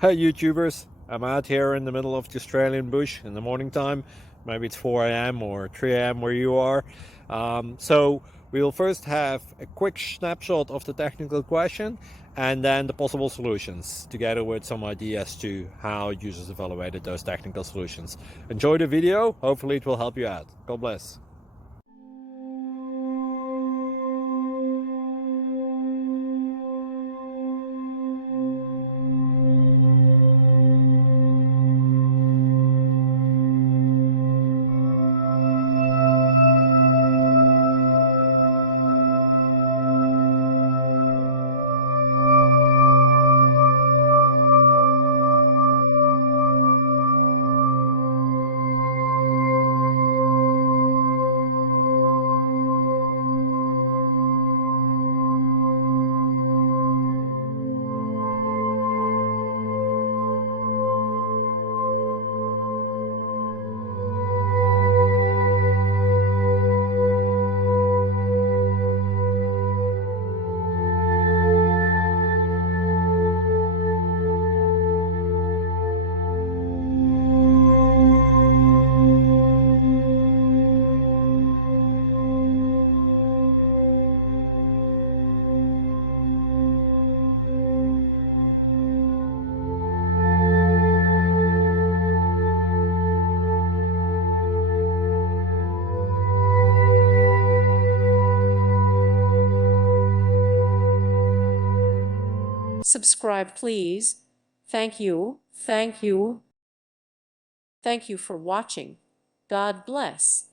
Hey YouTubers, I'm out here in the middle of the Australian bush in the morning time. Maybe it's 4 a.m. or 3 a.m. where you are. So we'll first have a quick snapshot of the technical question and then the possible solutions, together with some ideas to how users evaluated those technical solutions. Enjoy the video, hopefully it will help you out. God bless. Subscribe, please. Thank you. Thank you. Thank you for watching. God bless.